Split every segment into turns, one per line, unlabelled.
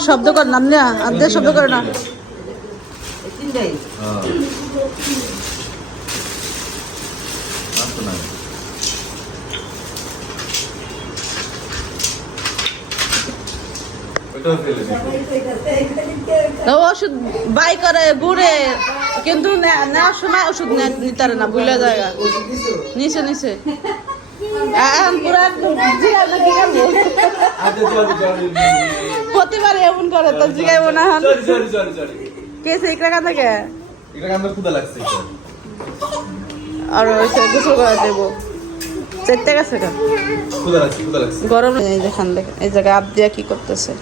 শব্দ কর নাম না শব্দ করে না। ওষুধ বাই করে ঘুরে কিন্তু নেওয়ার সময় ওষুধ নে- নিতারে না বুঝলে জায়গা নিচে নিচে প্রতিবার এমন করে তো জিগাইবো না। এখন কে সেই টাকা থেকে? আর ওইসে গোসল করে দেবো। চেটে গেছে কেন গরম এই যেখান দেখে এই জায়গায় আবদিয়া কি করতেছে?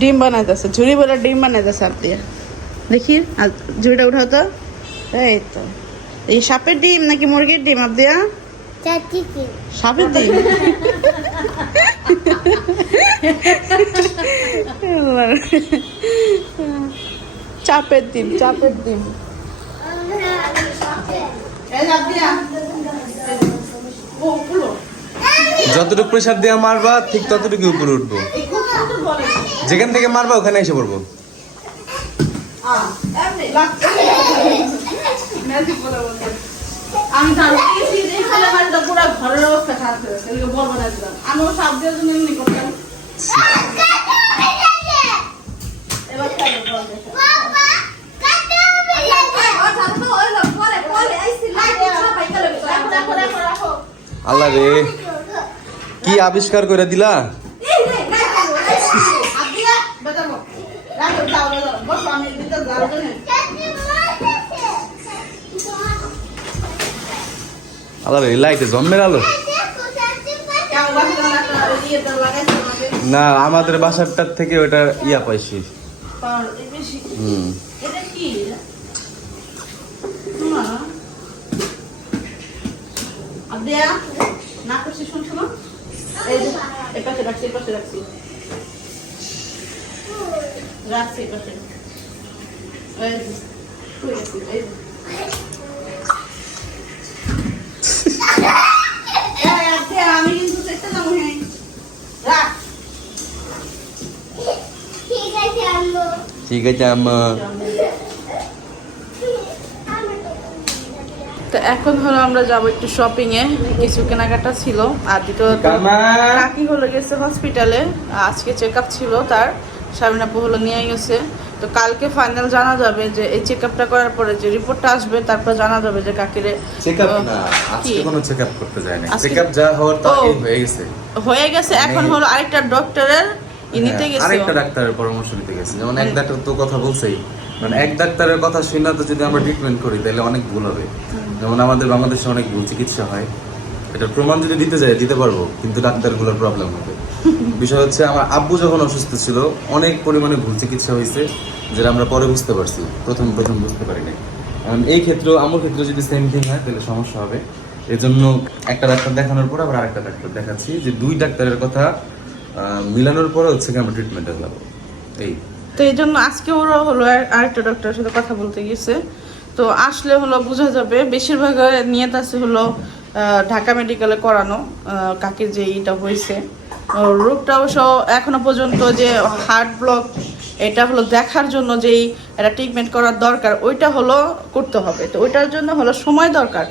ডিম বানাইতেছে ঝুড়ি বলে ডিম বানাইতেছে আবদিয়া দেখি ঝুড়িটা উঠাও তো। এই তো। এই সাপের ডিম নাকি মুরগির ডিম আবদিয়া সাপের ডিম চাপের ডিম চাপের ডিম
যতটুকু প্রেশার দিয়ে মারবা ঠিক ততটুকু উপরে উঠবো। যেখান থেকে মারবা ওখানে এসে পড়ব।
আমি জানি এই ছেলে বাড়িটা পুরো ঘরের অবস্থা খারাপ হয়ে গেছে। এগুলো বলব না দিলাম আমি ও সাপ দিয়ে জন্য এমনি করতাম। এবার বল।
আল্লাহ রে। কি আবিষ্কার করে দিলা?
আমি
আল্লাহ রে লাইটে জন্মের আলো। না, আমাদের বাসারটার থেকে ওটা ইয়া পাইছি
রাখছি রাখছি রাখছি।
ঠিক আছে আম্মা
তো এখন হলো আমরা যাব একটু শপিং এ। কিছু কেনাকাটা ছিল। আর দ্বিতীয়ত কাকি হলো গেছে হসপিটালে আজকে চেক আপ ছিল তার। স্বামীনাপু হলো নিয়ে গেছে। তো কালকে ফাইনাল জানা যাবে যে এই চেক আপটা করার পরে যে রিপোর্টটা আসবে তারপর জানা যাবে যে কাকিরে
চেকআপ
আহ,
না আজকে কোনো চেকআপ করতে যায় না যা হওয়ার তো হয়ে গেছে।
হয়ে গেছে। এখন
মানে-
হলো আরেকটা ডক্টরের নিতে
হ্যাঁ,
গেছে
আরেকটা ডাক্তারের পরামর্শ নিতে গেছে। যেমন এক ডাক্তার তো কথা বলছেই। মানে এক ডাক্তারের কথা শুনে তো যদি আমরা ট্রিটমেন্ট করি তাহলে অনেক ভুল হবে। যেমন আমাদের বাংলাদেশে অনেক ভুল চিকিৎসা হয়। এটা প্রমাণ যদি দিতে যায় দিতে পারব কিন্তু ডাক্তারগুলোর প্রবলেম হবে। বিষয় হচ্ছে আমার আব্বু যখন অসুস্থ ছিল অনেক পরিমাণে ভুল চিকিৎসা হয়েছে যেটা আমরা পরে বুঝতে পারছি। প্রথম প্রথম বুঝতে পারি নাই কারণ এই ক্ষেত্রে আমার ক্ষেত্রে যদি সেম থিং হয় তাহলে সমস্যা হবে। এজন্য একটা ডাক্তার দেখানোর পর আবার আরেকটা ডাক্তার দেখাচ্ছি যে দুই ডাক্তারের কথা মিলানোর পরে হচ্ছে কি আমরা ট্রিটমেন্টে যাব। এই।
তো এই জন্য আজকে ওরা হলো আর- আরেকটা ডক্টরের সাথে কথা বলতে গেছে তো আসলে হলো বোঝা যাবে, বেশিরভাগ নিয়ত আছে হলো ঢাকা মেডিকেলে করানো কাকির যে এইটা হয়েছে। রোগটা অবশ্য এখনও পর্যন্ত যে হার্ট ব্লক এটা হলো দেখার জন্য যেই একটা ট্রিটমেন্ট করার দরকার, ওইটা হলো করতে হবে। তো ওইটার জন্য হলো সময় দরকার,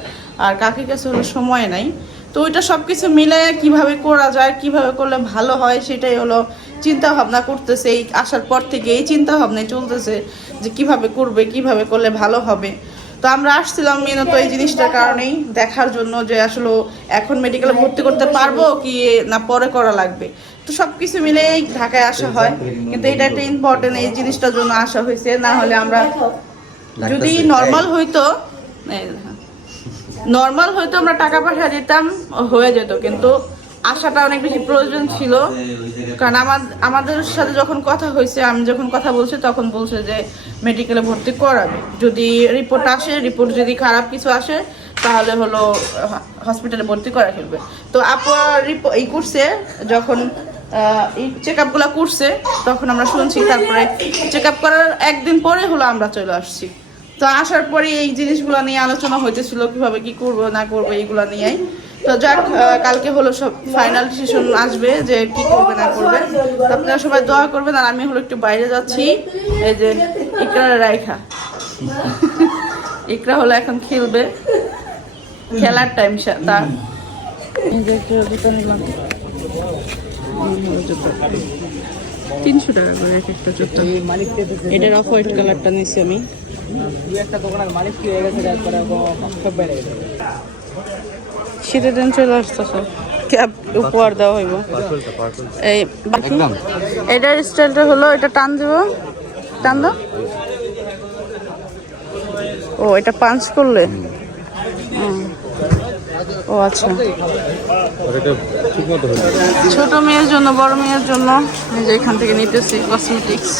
আর কাকির কাছে হলো সময় নাই। তো ওইটা সব কিছু মিলে কীভাবে করা যায় কীভাবে করলে ভালো হয় সেটাই হলো চিন্তা ভাবনা করতেছে। এই আসার পর থেকে এই চিন্তা ভাবনায় চলতেছে যে কীভাবে করবে কীভাবে করলে ভালো হবে। তো আমরা আসছিলাম মেনত এই জিনিসটার কারণেই দেখার জন্য যে আসলে এখন মেডিকেলে ভর্তি করতে পারব কি না পরে করা লাগবে। তো সব কিছু মিলে ঢাকায় আসা হয়। কিন্তু এটা একটা ইম্পর্টেন্ট এই জিনিসটার জন্য আসা হয়েছে। না হলে আমরা যদি নর্মাল হইতো নর্মাল হয়তো আমরা টাকা পয়সা দিতাম, হয়ে যেত, কিন্তু আসাটা অনেক বেশি প্রয়োজন ছিল। কারণ আমার, আমাদের সাথে যখন কথা হয়েছে, আমি যখন কথা বলছি, তখন বলছে যে মেডিকেলে ভর্তি করাবে। যদি রিপোর্ট আসে রিপোর্ট যদি খারাপ কিছু আসে, তাহলে হলো হসপিটালে ভর্তি করা ফেলবে। তো আপু এই করছে যখন এই চেক আপগুলো করছে তখন আমরা শুনছি, তারপরে চেক আপ করার একদিন পরে হলো আমরা চলে আসছি। তো আসার পরে এই জিনিসগুলো নিয়ে আলোচনা হইতেছিল কীভাবে কি করব না করব এইগুলো নিয়েই। তো যাক কালকে হলো সব ফাইনাল ডিসিশন আসবে যে কি করবে না করবে। আপনারা সবাই দোয়া করবেন আর আমি হলো একটু বাইরে যাচ্ছি। এই যে ইকরা রাইখা। ইকরা হলো এখন খেলবে। খেলার টাইম তার তিনশো টাকা করে এক একটা জুতো এটার অফ হোয়াইট কালারটা নিয়েছি আমি। শীতের দিন চলে আসতেছে। ক্যাব উপহার দেওয়া হইব। এই বাকি। এটার স্টাইলটা হলো এটা টান দিব। টান দাও। ও এটা পাঞ্চ করলে? ও আচ্ছা। ছোট মেয়ের জন্য বড় মেয়ের জন্য যে এখান থেকে নিতেছি কসমেটিক্স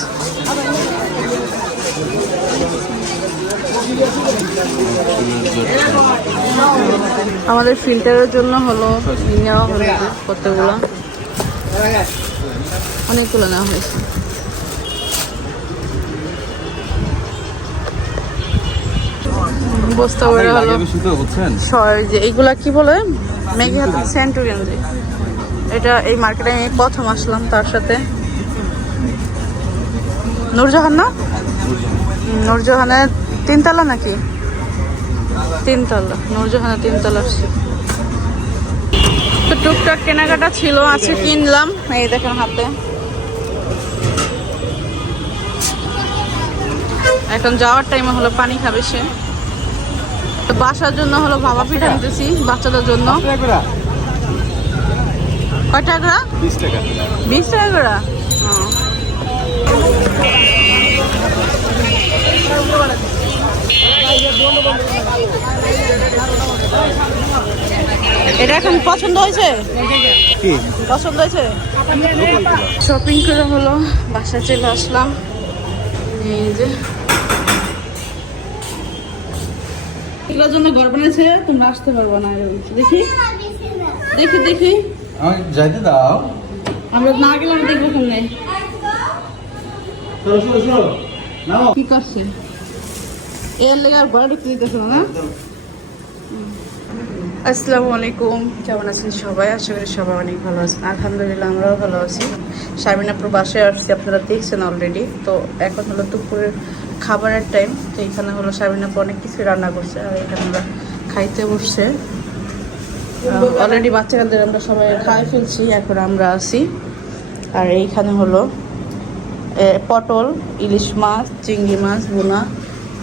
আমাদের ফিল্টারের জন্য হলো নেওয়া হলো কতগুলো অনেকগুলো নেওয়া হয়েছে। বস্তা হলো। যে এইগুলা কি বলে? মেঘে হাতে সেন্টুরিয়ান যে। এটা এই মার্কেটে আমি প্রথম আসলাম তার সাথে। নূরজাহান না? নূরজাহানের তিনতলা নাকি? তিনতলা নূরজাহানের তিনতলা আসছে। তো টুকটাক কেনাকাটা ছিল আছে কিনলাম। এই দেখেন হাতে। এখন যাওয়ার টাইমে হলো পানি খাবে সে। তো বাসার জন্য হলো ভাবা পিঠা নিতেছি বাচ্চাদের জন্য। কয় টাকা?
বিশ টাকা।
বিশ টাকা করে? ও। এটা এখন পছন্দ হয়েছে? পছন্দ হয়েছে? শপিং করে হলো বাসা চলে আসলাম। এই যে। এগুলোর জন্য ঘর বানিয়েছে তোমরা আসতে পারব না এরকম দেখি। দেখি দেখি।
যাইতে দাও।
আমরা না গেলে আমরা দেখব কেমনে? কি করছে? এর লেগে আর ঘরে ঢুকতে দিতেছে না আসসালামু আলাইকুম। কেমন আছেন সবাই? আশা করি সবাই অনেক ভালো আছেন। আলহামদুলিল্লাহ আমরাও ভালো আছি। শারমিনাপুর বাসায় আসছি আপনারা দেখছেন অলরেডি তো এখন হলো দুপুরের খাবারের টাইম তো এখানে হলো শারমিনাপুর অনেক কিছু রান্না করছে আর এখানে আমরা খাইতে বসছে। অলরেডি বাচ্চাদের আমরা সবাই খাই ফেলছি এখন আমরা আছি। আর এইখানে হলো পটল ইলিশ মাছ চিংড়ি মাছ বোনা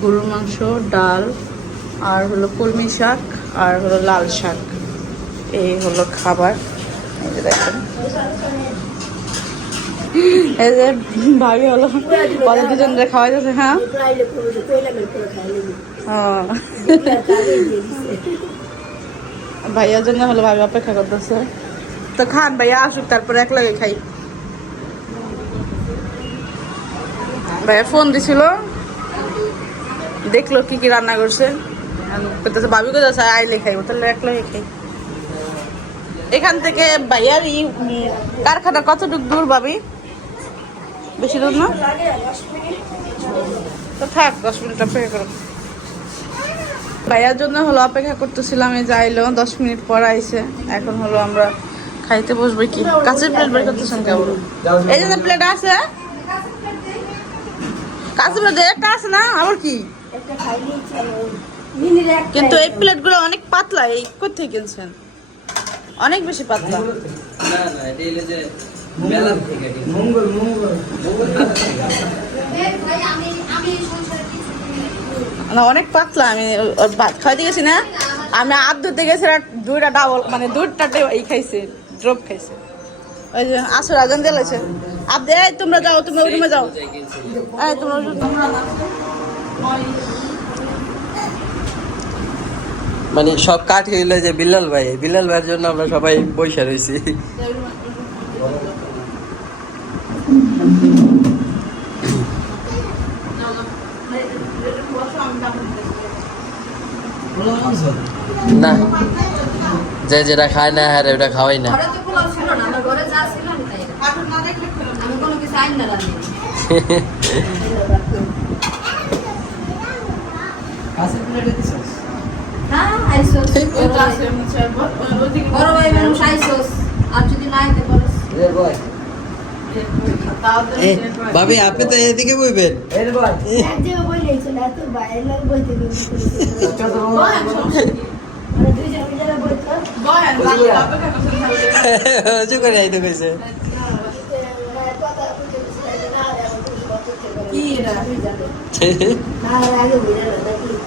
গরুর মাংস, ডাল, আর হলো কলমি শাক, আর হলো লাল শাক। এই হলো খাবার। এই যে দেখেন। হলো হ্যাঁ? জন্য হলো অপেক্ষা তো ভাইয়া, আসুক, তারপরে এক লাগে খাই। ভাইয়া ফোন দিছিল। দেখল কি কি রান্না করছে। করতেছে ভাবি কোথাছে আইলে খাইব তাহলে এক। খাই এখান থেকে ভাইয়ার ই কারখানা কতটুকু দূর ভাবি? বেশি দূর না? তো থাক, দশ মিনিট অপেক্ষা করো। ভাইয়ার জন্য হলো অপেক্ষা করতেছিলাম, এই যাইলো দশ মিনিট পর আইছে। এখন হলো আমরা খাইতে বসবো কি? কাছের প্লেট বের করতেছেন কেমন? এই যে প্লেট আছে কাছের প্লেট, একটা আছে না? আবার কি? কিন্তু এই প্লেটগুলো অনেক পাতলা এই কোথায় কিনছেন? অনেক বেশি পাতলা।
না
অনেক পাতলা আমি ভাত খাইতে গেছি না আমি আধ ধরতে গেছি দুইটা ডাবল মানে দুইটা এই খাইছে ড্রপ খাইছে। ওই যে আসর আজান দিয়েছে। আপ দে এই তোমরা যাও তোমরা রুমে যাও। তোমরা
মানে সব কাঠ হইল যে বিল্লাল ভাই বিল্লাল ভাইয়ের জন্য আমরা সবাই বৈশা রয়েছি না যে যেটা খায় না হ্যাঁ ওটা খাওয়াই না।
আমি কোনো কিছু আইন না হ্যাঁ আইসোস বড় ভাই মানুষ আইসোস আর যদি না আইতে পারোস।
ভাবি আপনি তো এদিকে বইবেন
এ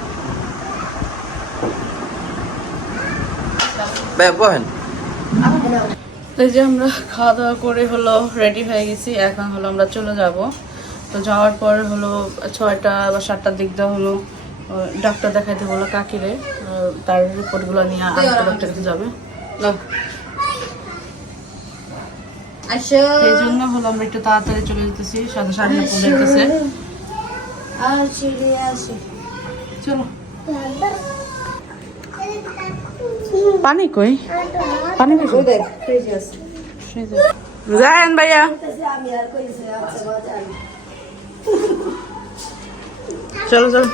বহেন এই যে আমরা খাওয়া দাওয়া করে হলো রেডি হয়ে গেছি এখন হলো আমরা চলে যাব। তো যাওয়ার পরে হলো ছয়টা বা সাতটার দিক দিয়ে হলো ডাক্তার দেখাইতে বলো কাকিরে তার রিপোর্টগুলো নিয়ে আরেকটা ডাক্তার কাছে যাবে।
আইসো
এই জন্য হলো আমরা একটু তাড়াতাড়ি চলে যেতেছি সাথে যেতেছে
আর সিঁড়ি আছে।
চলো। পানি কই? পানি যায়েন ভাইয়া। চলো চলো।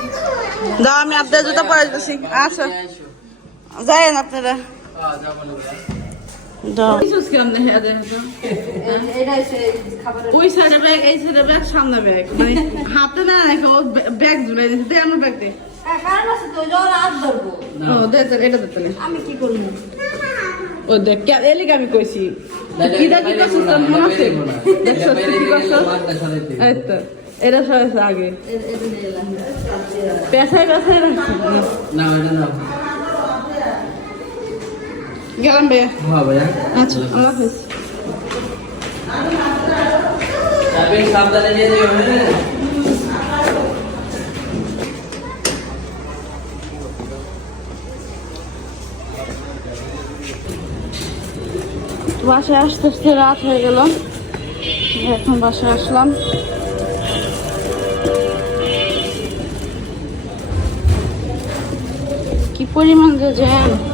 দাও আমি আপনার জুতা পরে দিতেছি আচ্ছা যায়েন আপনারা। ব্যাগ মানে হাতে না রেখে ব্যাগ ঝুলে দিচ্ছে দে আমার ব্যাগ দে।
হ্যাঁ,
ও
আমি কি করব
দেখ কে এলিকে আমি কইছি কি দা কি করছিস তোর মনে আছে দেখছ কি করছ এই তো এটা আগে রাখছি
না এটা না
গেলাম ভাইয়া
হ্যাঁ ভাইয়া
আচ্ছা আল্লাহ হাফেজ
সাবধানে নিয়ে যাবেন
বাসায় আসতে আসতে রাত হয়ে গেল। এখন বাসায় আসলাম। কি পরিমাণ যে জ্যাম।